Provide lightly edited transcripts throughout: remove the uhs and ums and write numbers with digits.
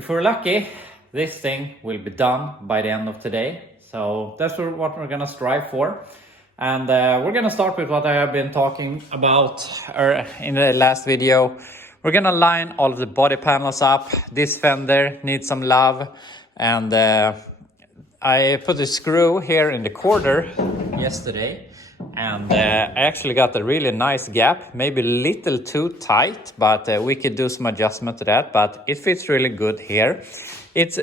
If we're lucky, this thing will be done by the end of today. So that's what we're gonna strive for. And we're gonna start with what I have been talking about in the last video. We're gonna line all of the body panels up. This fender needs some love. And I put a screw here in the quarter yesterday. And I actually got a really nice gap, maybe a little too tight, but we could do some adjustment to that, but it fits really good here. It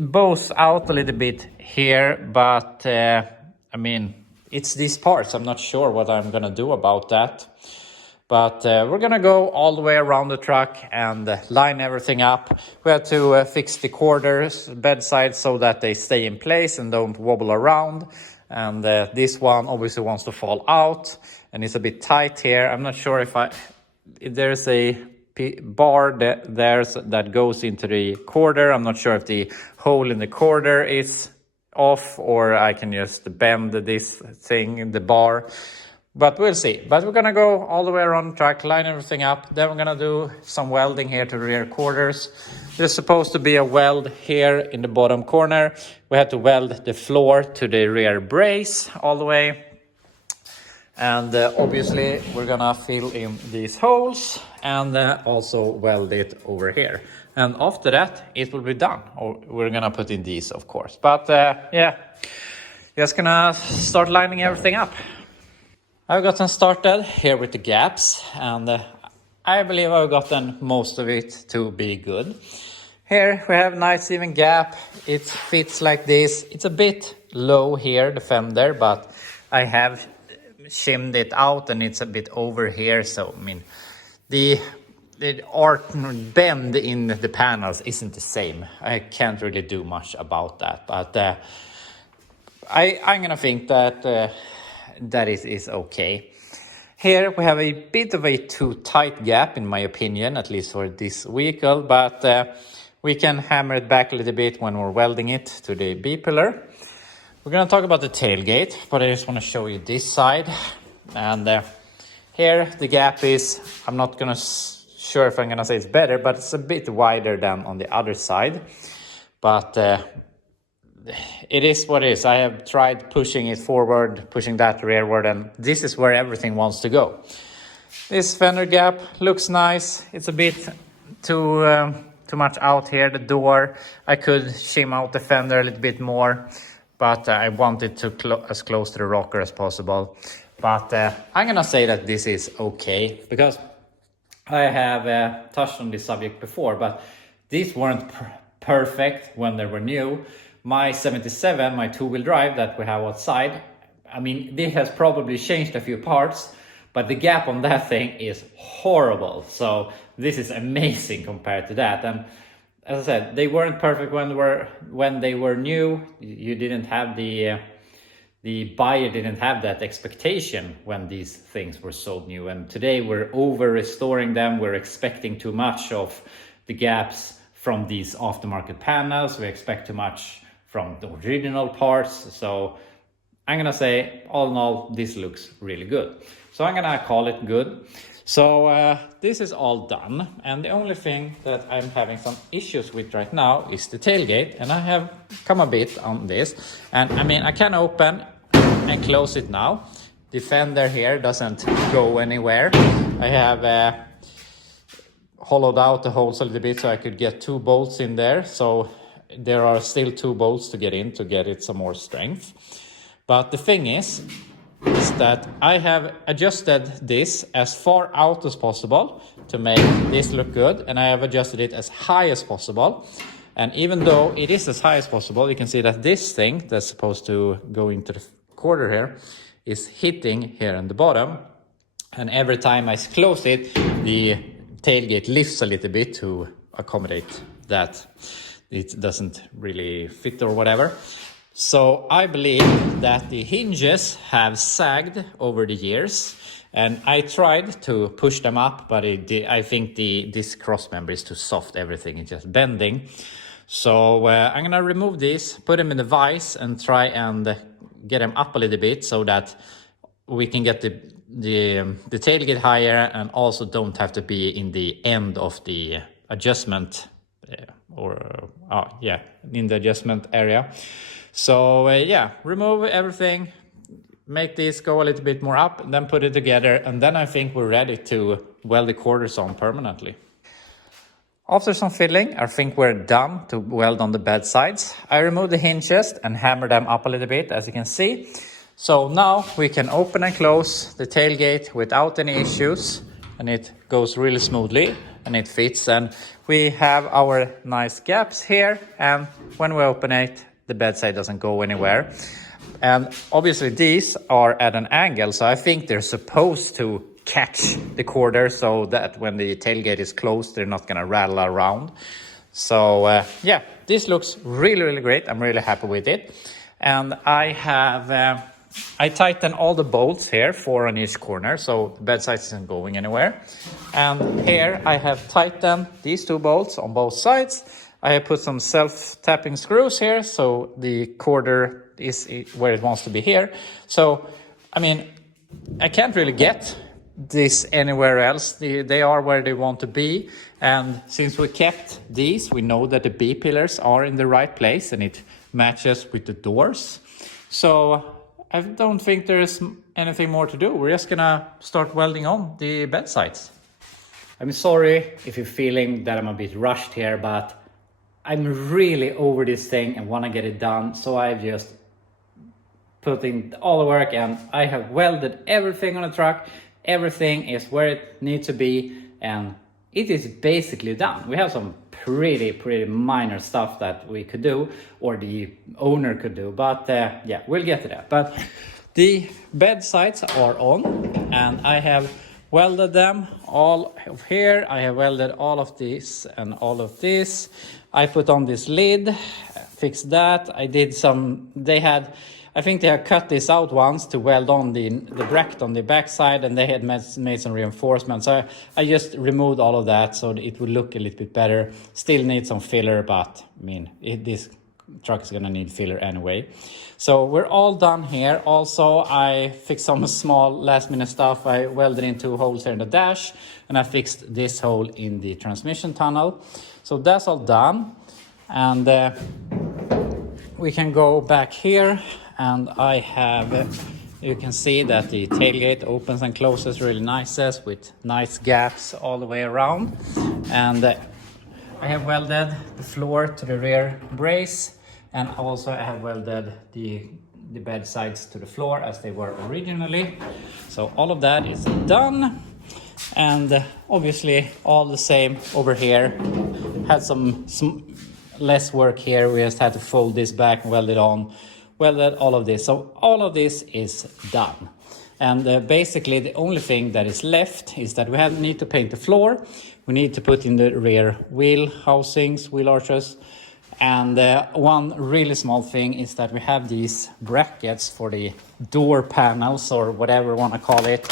bows out a little bit here, but I mean, it's these parts. I'm not sure what I'm gonna do about that. But we're gonna go all the way around the truck and line everything up. We have to fix the quarters, bedside, so that they stay in place and don't wobble around. And this one obviously wants to fall out, and it's a bit tight here. I'm not sure if there's a bar that goes into the quarter. I'm not sure if the hole in the quarter is off, or I can just bend this thing in the bar. But we'll see. But we're gonna go all the way around the truck, line everything up. Then we're gonna do some welding here to the rear quarters. There's supposed to be a weld here in the bottom corner. We have to weld the floor to the rear brace all the way. And obviously we're gonna fill in these holes and also weld it over here. And after that, it will be done. Or we're gonna put in these, of course. But yeah, just gonna start lining everything up. I've gotten started here with the gaps, and I believe I've gotten most of it to be good. Here we have a nice even gap. It fits like this. It's a bit low here, the fender, but I have shimmed it out and it's a bit over here. So, I mean, the arc bend in the panels isn't the same. I can't really do much about that, but I'm gonna think that that is okay. Here we have a bit of a too tight gap, in my opinion, at least for this vehicle, but we can hammer it back a little bit when we're welding it to the B-pillar. We're going to talk about the tailgate, but I just want to show you this side. And here the gap is, I'm not going to sure if I'm going to say it's better, but it's a bit wider than on the other side. But it is what it is. I have tried pushing it forward, pushing that rearward, and this is where everything wants to go. This fender gap looks nice. It's a bit too much out here, the door. I could shim out the fender a little bit more, but I want it to as close to the rocker as possible. But I'm gonna say that this is okay, because I have touched on this subject before, but these weren't perfect when they were new. My 77, my two-wheel drive that we have outside, I mean, this has probably changed a few parts, but the gap on that thing is horrible. So this is amazing compared to that. And as I said, they weren't perfect when they were new. You didn't have the buyer didn't have that expectation when these things were sold new. And today we're over restoring them. We're expecting too much of the gaps from these aftermarket panels. We expect too much from the original parts. So I'm gonna say, all in all, this looks really good. So I'm gonna call it good. So this is all done. And the only thing that I'm having some issues with right now is the tailgate. And I have come a bit on this. And I mean, I can open and close it now. The fender here doesn't go anywhere. I have hollowed out the holes a little bit so I could get 2 bolts in there. So there are still 2 bolts to get in to get it some more strength. But the thing is that I have adjusted this as far out as possible to make this look good, and I have adjusted it as high as possible. And even though it is as high as possible, you can see that this thing that's supposed to go into the quarter here is hitting here in the bottom. And every time I close it, the tailgate lifts a little bit to accommodate that. It doesn't really fit or whatever. So I believe that the hinges have sagged over the years, and I tried to push them up, but I think this cross member is too soft. Everything is just bending. So I'm gonna remove these, put them in the vise, and try and get them up a little bit so that we can get the tailgate higher and also don't have to be in the end of the adjustment or yeah, in the adjustment area. So yeah, remove everything, make this go a little bit more up, and then put it together, and then I think we're ready to weld the quarters on permanently. After some fiddling, I think we're done to weld on the bed sides. I removed the hinges and hammered them up a little bit, as you can see. So now we can open and close the tailgate without any issues, and it goes really smoothly and it fits. And we have our nice gaps here, and when we open it, the bedside doesn't go anywhere. And obviously these are at an angle, so I think they're supposed to catch the quarter so that when the tailgate is closed, they're not gonna rattle around. So yeah, this looks really, really great. I'm really happy with it. And I have, I tightened all the bolts here, 4 on each corner, so the bedside isn't going anywhere. And here I have tightened these 2 bolts on both sides. I have put some self-tapping screws here, so the quarter is where it wants to be here. So, I mean, I can't really get this anywhere else. They are where they want to be. And since we kept these, we know that the B-pillars are in the right place and it matches with the doors. So I don't think there's anything more to do. We're just gonna start welding on the bed sides. I'm sorry if you're feeling that I'm a bit rushed here, but I'm really over this thing and want to get it done. So I've just put in all the work and I have welded everything on the truck. Everything is where it needs to be and it is basically done. We have some pretty minor stuff that we could do, or the owner could do, but yeah, we'll get to that. But the bed sides are on and I have welded them all of here. I have welded all of this and all of this. I put on this lid, fixed that. I did some, I think they had cut this out once to weld on the bracket on the back side, and they had made some reinforcements. So I just removed all of that so it would look a little bit better. Still need some filler, but I mean, this truck is gonna need filler anyway. So we're all done here. Also, I fixed some small last minute stuff. I welded in 2 holes here in the dash, and I fixed this hole in the transmission tunnel. So that's all done. And we can go back here, and I have, you can see that the tailgate opens and closes really nice with nice gaps all the way around. And I have welded the floor to the rear brace, and also I have welded the bed sides to the floor as they were originally. So all of that is done. And obviously all the same over here. Had some less work here. We just had to fold this back and weld it on. Welded all of this. So all of this is done. And basically the only thing that is left is that we need to paint the floor. We need to put in the rear wheel housings, wheel arches. And one really small thing is that we have these brackets for the door panels, or whatever you want to call it,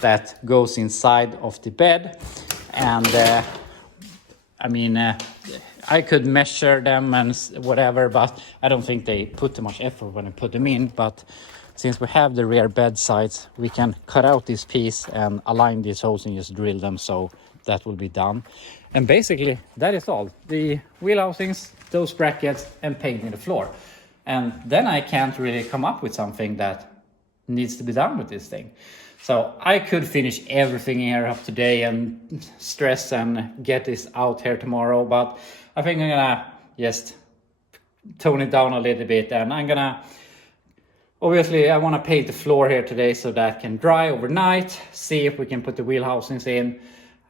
that goes inside of the bed. And I mean, I could measure them and whatever, but I don't think they put too much effort when I put them in. But since we have the rear bed sides, we can cut out this piece and align these holes and just drill them, so that will be done. And basically that is all. The wheel housings, those brackets, and painting the floor. And then I can't really come up with something that needs to be done with this thing. So I could finish everything here up today and stress and get this out here tomorrow, but I think I'm gonna just tone it down a little bit, and I'm gonna, obviously I want to paint the floor here today so that can dry overnight, see if we can put the wheel housings in,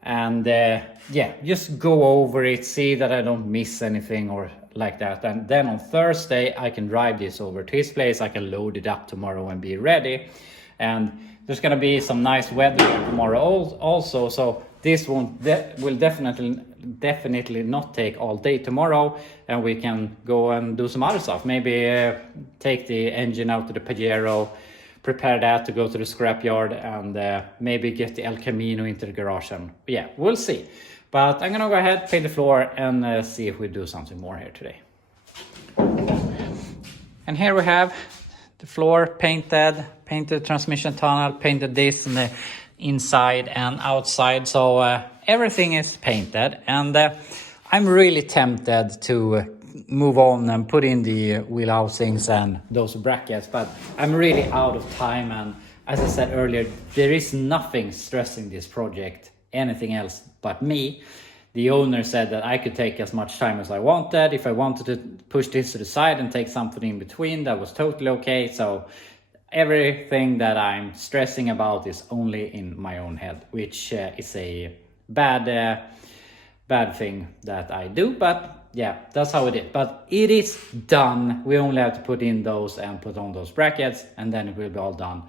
and yeah, just go over it, see that I don't miss anything or like that. And then on Thursday I can drive this over to his place. I can load it up tomorrow and be ready. And there's gonna be some nice weather tomorrow also, so this will definitely not take all day tomorrow, and we can go and do some other stuff. Maybe take the engine out to the Pajero, prepare that to go to the scrapyard, and maybe get the El Camino into the garage. And yeah, we'll see. But I'm gonna go ahead, paint the floor, and see if we do something more here today. And here we have the floor painted transmission tunnel, painted this on the inside and outside. So everything is painted, and I'm really tempted to move on and put in the wheel housings and those brackets, but I'm really out of time, and as I said earlier, there is nothing stressing this project, anything else but me. The owner said that I could take as much time as I wanted. If I wanted to push this to the side and take something in between, that was totally okay. So everything that I'm stressing about is only in my own head, which is a bad thing that I do, but yeah, that's how it is. But it is done. We only have to put in those and put on those brackets, and then it will be all done.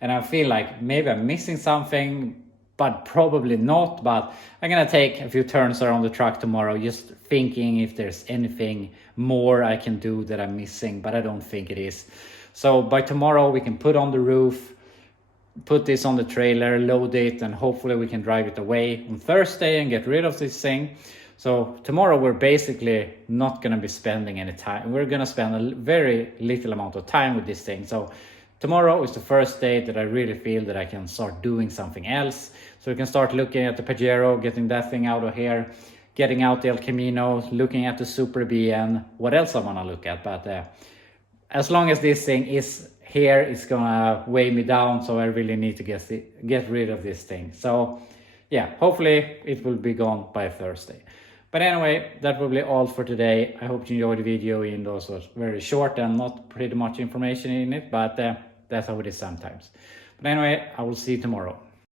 And I feel like maybe I'm missing something, but probably not. But I'm gonna take a few turns around the truck tomorrow, just thinking if there's anything more I can do that I'm missing, but I don't think it is. So by tomorrow we can put on the roof, put this on the trailer, load it, and hopefully we can drive it away on Thursday and get rid of this thing. So tomorrow we're basically not going to be spending any time. We're going to spend a very little amount of time with this thing. So tomorrow is the first day that I really feel that I can start doing something else. So we can start looking at the Pajero, getting that thing out of here, getting out the El Camino, looking at the Super B, and what else I want to look at. But as long as this thing is here, it's gonna weigh me down, so I really need to get rid of this thing. So yeah, hopefully it will be gone by Thursday. But anyway, that will be all for today. I hope you enjoyed the video, even though it was very short and not pretty much information in it, but that's how it is sometimes. But anyway, I will see you tomorrow.